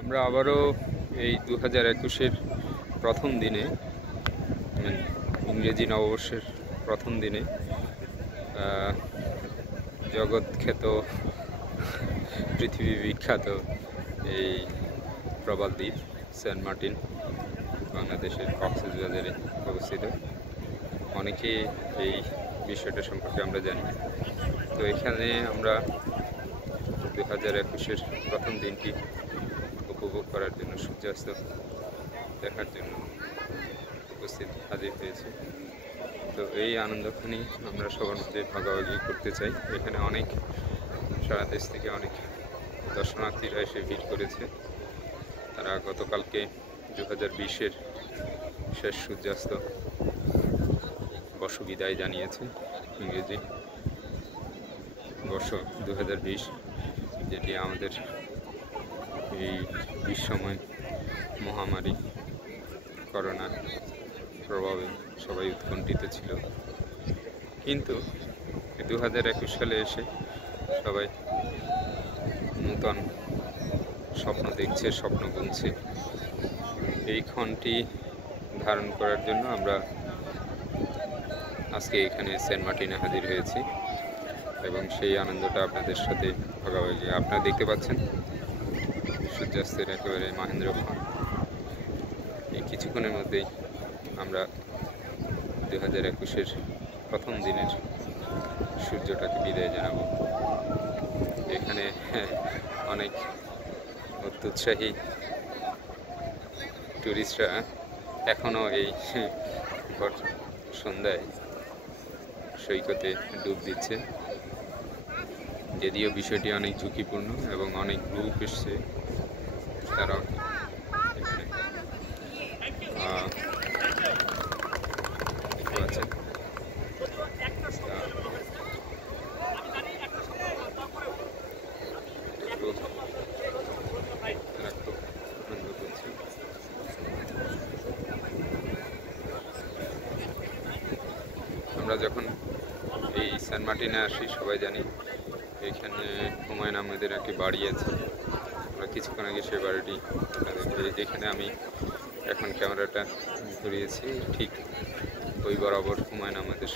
আমরা আবারও এই 2021-এর প্রথম দিনে, ইংরেজি নববর্ষের প্রথম দিনে জগৎখ্যাত, পৃথিবী বিখ্যাত এই প্রবাল দ্বীপ সেন্ট মার্টিন বাংলাদেশের কক্সবাজারে অবস্থিত। অনেকেই এই বিষয়টা সম্পর্কে আমরা জানি। তো এখানে আমরা 2021-এর প্রথম দিনটি উপভোগ করার জন্য, সূর্যাস্ত দেখার জন্য হাজির হয়েছে। তো এই আনন্দখানি আমরা সবার মধ্যে ভাগাভাগি করতে চাই। এখানে অনেক সারা দেশ থেকে অনেক দর্শনার্থীরা এসে ভিড় করেছে। তারা গতকালকে 2020-এর শেষ সূর্যাস্ত বর্ষবিদায় জানিয়েছে, ইংরেজি বর্ষ 2020, যেটি আমাদের এই বিশ্বময় মহামারী করোনার প্রভাবে সবাই উৎকণ্ঠিত ছিল। কিন্তু 2021 সালে এসে সবাই নূতন স্বপ্ন দেখছে, স্বপ্ন বুনছে। এই ক্ষণটি ধারণ করার জন্য আমরা আজকে এখানে সেন্ট মার্টিনে হাজির হয়েছি এবং সেই আনন্দটা আপনাদের সাথে ভাগাভাগি। আপনারা দেখতে পাচ্ছেন সূর্যাস্তের একেবারে মাহেন্দ্র ক্ষণ। এই কিছুক্ষণের মধ্যেই আমরা 2021-এর প্রথম দিনের সূর্যটাকে বিদায় জানাবো। এখানে অনেক উৎসাহী টুরিস্টরা এখনও এই ভর সন্ধ্যায় সৈকতে ডুব দিচ্ছে। যদিও বিষয়টি অনেক ঝুঁকিপূর্ণ এবং অনেক গ্রুপ এসছে, তারা এখানে দেখতে পাচ্ছেন। আমরা যখন এই সেন্ট মার্টিনে আসি সবাই জানি এখানে হুমায়ুন আহমেদের একটি বাড়ি আছে। আমরা কিছুক্ষণ আগে সেই বাড়িটি যেখানে আমি এখন ক্যামেরাটা ঘুরিয়েছি, ঠিক ওই বরাবর হুমায়ুন আহমেদের